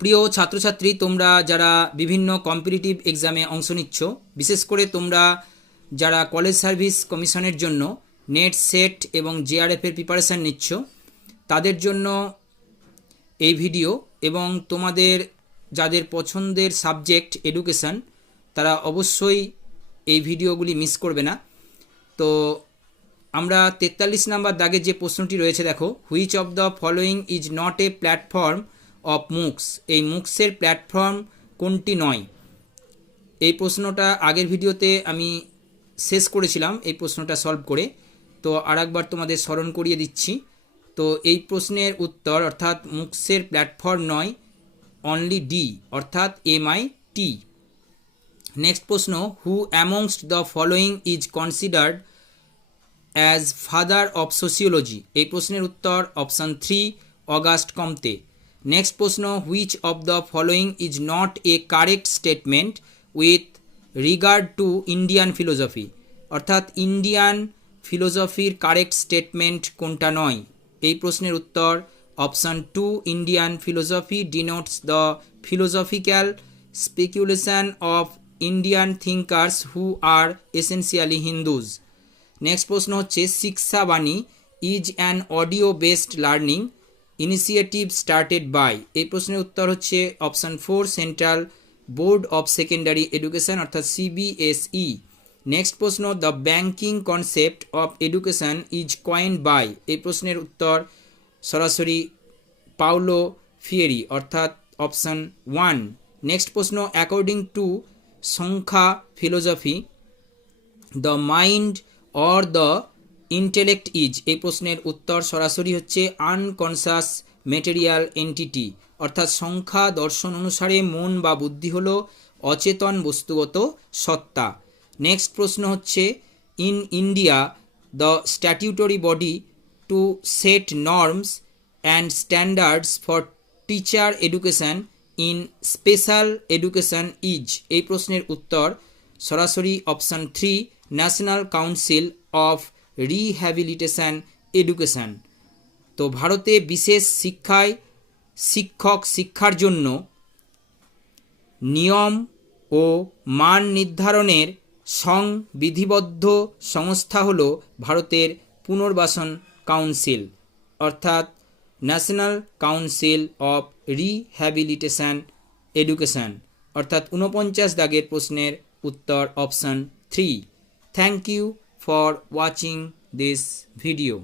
প্রিয় ছাত্রছাত্রী, তোমরা যারা বিভিন্ন কম্পিটিটিভ এক্সামে অংশ নিচ্ছ, বিশেষ করে তোমরা যারা কলেজ সার্ভিস কমিশনের জন্য নেট, সেট এবং জেআরএফের প্রিপারেশান নিচ্ছ, তাদের জন্য এই ভিডিও। এবং তোমাদের যাদের পছন্দের সাবজেক্ট এডুকেশান, তারা অবশ্যই এই ভিডিওগুলি মিস করবে না। তো আমরা 43 নাম্বার দাগের যে প্রশ্নটি রয়েছে, দেখো, which of the following is not a platform of MOOCs. এই মুক্সের প্ল্যাটফর্ম কোনটি নয়? এই প্রশ্নটা আগের ভিডিওতে আমি শেষ করেছিলাম এই প্রশ্নটা সলভ করে, তো আরেকবার তোমাদের স্মরণ করিয়ে দিচ্ছি। তো এই প্রশ্নের উত্তর অর্থাৎ মুক্সের প্ল্যাটফর্ম নয়, অনলি ডি অর্থাৎ MIT। নেক্সট প্রশ্ন, who amongst the following is considered as father of sociology. এই প্রশ্নের উত্তর অপশান 3, অগাস্ট কমতে। নেক্সট প্রশ্ন, which of the following is not a correct statement with regard to Indian philosophy. অর্থাৎ Indian ফিলোসফির correct statement কোনটা নয়? এই প্রশ্নের উত্তর option 2, Indian philosophy denotes the philosophical speculation of Indian thinkers who are essentially Hindus. Next প্রশ্ন হচ্ছে, Shiksha Vani is an audio based learning initiative started by. এই প্রশ্নের উত্তর হচ্ছে option 4, central board of secondary education অর্থাৎ CBSE। নেক্সট প্রশ্ন, the banking concept of education is coined by. এই প্রশ্নের উত্তর সরাসরি পাওলো ফিয়েরি অর্থাৎ অপশান 1। নেক্সট প্রশ্ন, according to Samkhya philosophy the mind or the intellect is. এই প্রশ্নের উত্তর সরাসরি হচ্ছে আনকনসাস মেটেরিয়াল এন্টিটি অর্থাৎ সংখ্যা দর্শন অনুসারে মন বা বুদ্ধি হলো অচেতন বস্তুগত সত্তা। নেক্সট প্রশ্ন হচ্ছে, in India the statutory body to set norms and standards for teacher education in special education is. এই প্রশ্নের উত্তর সরাসরি option 3, national council of rehabilitation education. তো ভারতে বিশেষ শিক্ষায় শিক্ষার জন্য নিয়ম ও মান নির্ধারণের সংবিধিবদ্ধ সংস্থা হল ভারতের পুনর্বাসন কাউন্সিল অর্থাৎ national council of rehabilitation education. অর্থাৎ 49 দাগের প্রশ্নের উত্তর option 3। Thank you for watching this video.